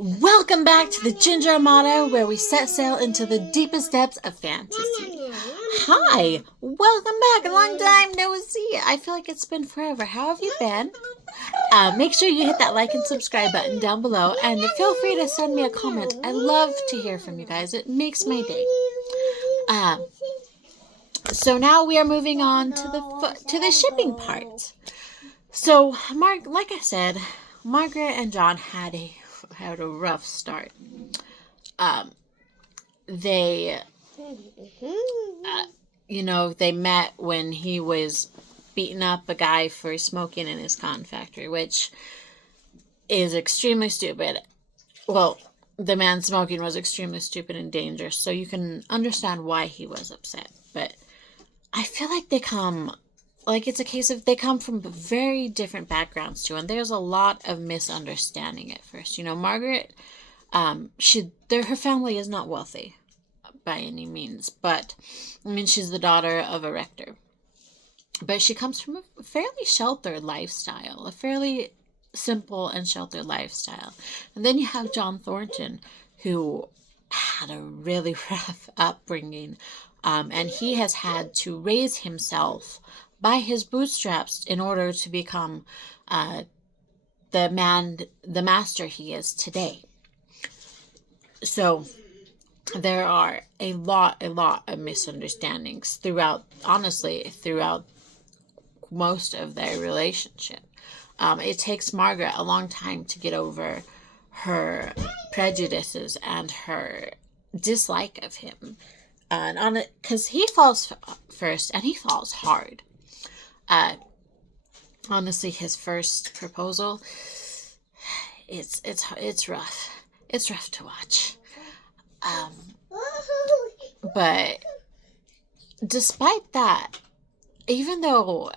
Welcome back to the Ginger Armada, where we set sail into the deepest depths of fantasy. Hi! Welcome back! A long time no see! I feel like it's been forever. How have you been? Make sure you hit that like and subscribe button down below, and feel free to send me a comment. I love to hear from you guys. It makes my day. So now we are moving on to the shipping part. So, like I said, Margaret and John had a rough start. They met when he was beating up a guy for smoking in his cotton factory, which is extremely stupid. Well, the man smoking was extremely stupid and dangerous, so you can understand why he was upset. But I feel like it's a case of they come from very different backgrounds too, and there's a lot of misunderstanding at first. Margaret, her family is not wealthy by any means, but she's the daughter of a rector. But she comes from a fairly sheltered lifestyle, a fairly simple and sheltered lifestyle. And then you have John Thornton, who had a really rough upbringing, and he has had to raise himself by his bootstraps in order to become the master he is today. So there are a lot of misunderstandings throughout most of their relationship. It takes Margaret a long time to get over her prejudices and her dislike of him, and on it because he falls first, and he falls hard. Honestly, his first proposal, it's rough. It's rough to watch. But despite that, even though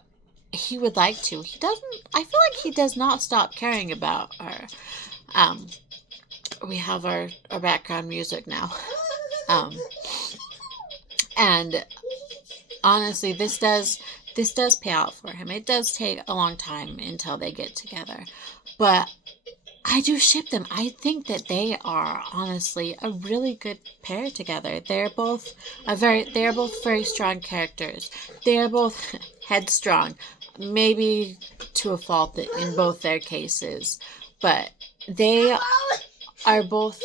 he would like to, I feel like he does not stop caring about her. We have our background music now. And honestly, this does pay out for him. It does take a long time until they get together, but I do ship them. I think that they are honestly a really good pair together. They are both very strong characters. They are both headstrong, maybe to a fault in both their cases, but they are both.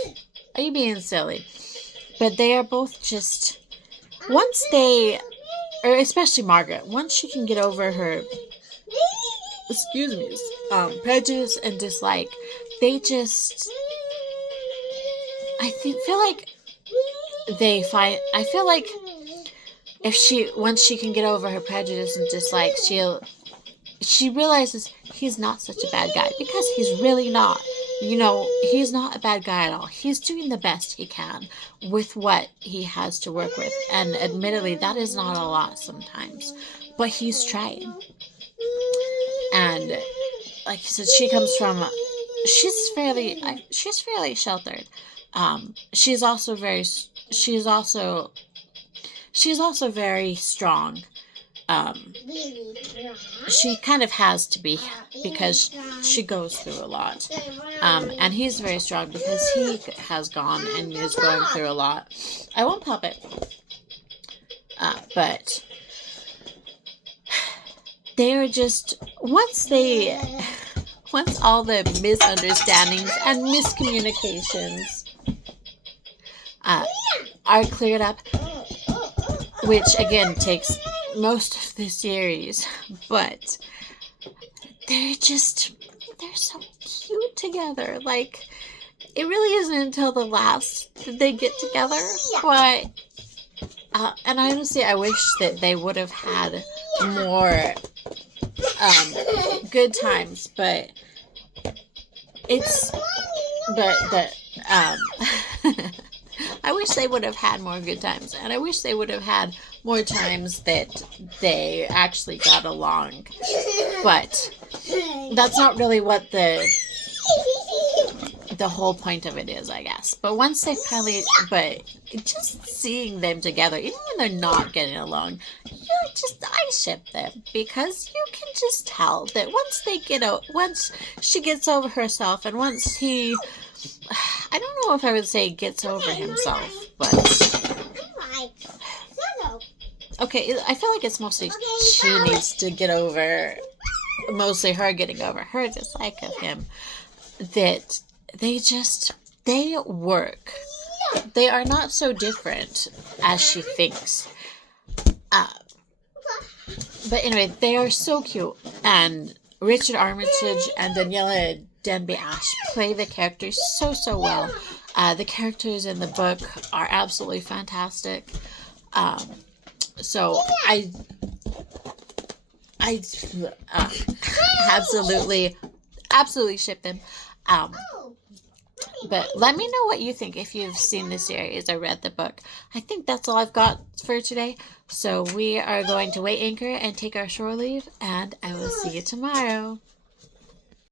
Are you being silly? But they are both just especially Margaret, once she can get over her prejudice and dislike, I feel like once she can get over her prejudice and dislike, she realizes he's not such a bad guy, because he's really not. He's not a bad guy at all. He's doing the best he can with what he has to work with. And admittedly, that is not a lot sometimes. But he's trying. And like you said, she's fairly sheltered. She's also very strong. She kind of has to be, because she goes through a lot. And he's very strong because he has gone and is going through a lot. I won't pop it. But they are just, once all the misunderstandings and miscommunications are cleared up, which again takes most of the series, but they're so cute together. Like, it really isn't until the last that they get together, but and honestly, I wish that they would have had more good times, but I wish they would have had more good times, and I wish they would have had more times that they actually got along. But that's not really what the whole point of it is, I guess. But just seeing them together, even when they're not getting along, I ship them, because you can just tell that once she gets over herself, and once know if I would say gets over himself, but okay, I feel like it's mostly she needs to get over, mostly her getting over her dislike of him, that they work. They are not so different as she thinks. But anyway, they are so cute. And Richard Armitage and Daniela Denby Ash play the characters so well. The characters in the book are absolutely fantastic. So I absolutely ship them. But let me know what you think if you've seen the series or read the book. I think that's all I've got for today. So we are going to weigh anchor and take our shore leave, and I will see you tomorrow.